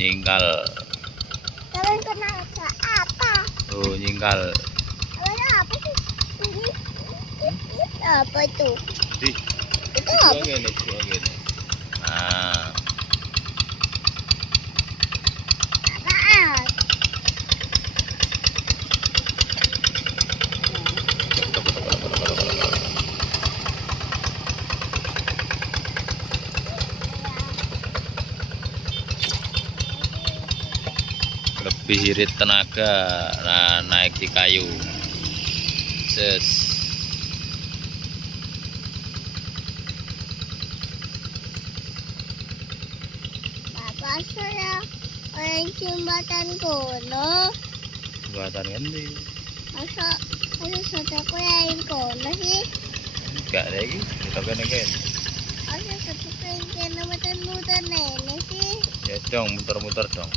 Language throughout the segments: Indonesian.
Nyingkal. Kalian kenal apa? Oh, nyingkal. Kalian apa sih? Ini apa itu? Di. Itu apa? Gini. Nah, Apaan? lebih irit tenaga. Nah, naik di kayu. Ses. Bapak saya orang jembatan kono. Buatan ganti. Masa saudaraku yang kono sih? Enggak lagi. Kita kan. Masa saudaraku yang muter-muter nenek sih? Ya dong, muter-muter dong.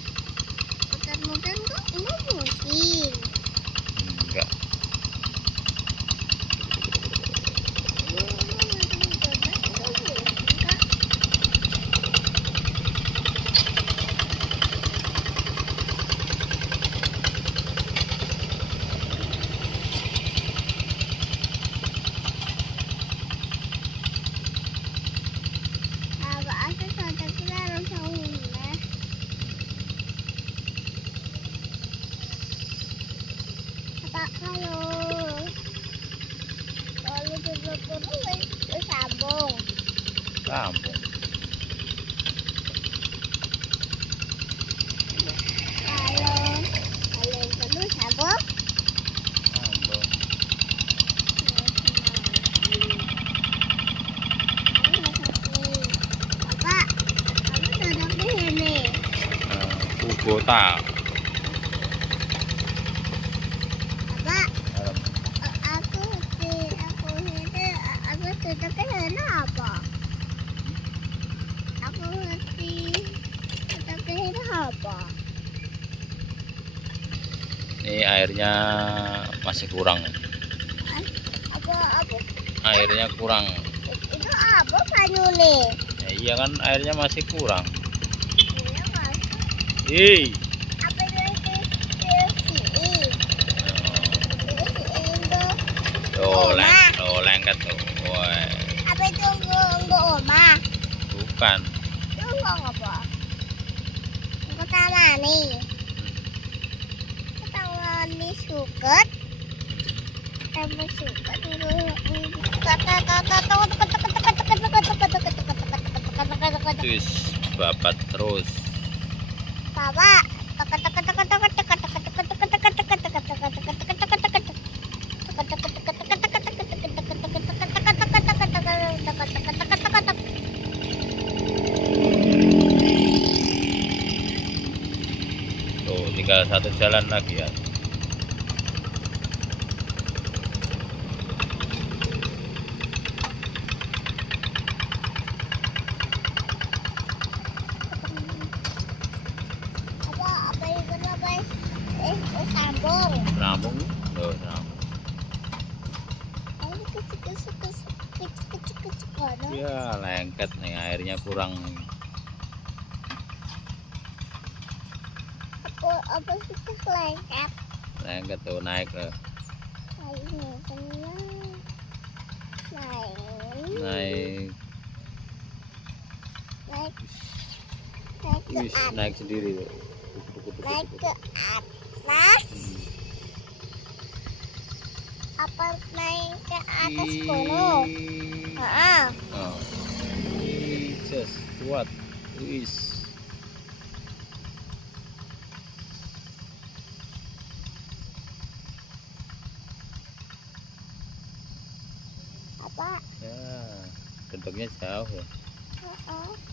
Muter-muter kok enggak mungkin. Enggak. Kalau dulu sambung. Kampung. Kalau dulu sambung. Kampung. Bapak, kamu duduk di sini. Kubota. Bapak, aku duduk di sini apa? Aku duduk di sini apa? Ini airnya masih kurang. Apa? Airnya kurang. Itu apa Panyuli? Ya, iya kan airnya masih kurang. Iya mas. Ih. Apa itu sih? Oh, lengket tuh. Woi, Apa itu enggak oma? bukan. Itu enggak apa? Enggak sama nih. Kita nih suket. Tambah suket Terus babat terus. Bapak, Tuh, tinggal satu jalan lagi ya. apa itu apa? Sambung. Sambung. Tuh, sambung. Ya, lengket nih, airnya kurang. Apa sih lengket? Lengket tuh, naik loh. Naik. Wis, naik sendiri tuh. Naik ke atas. Apa naik ke atas kono? Heeh. Oh. Yes, kuat. Wis. Apa? Ya, bentuknya jauh ya. Heeh.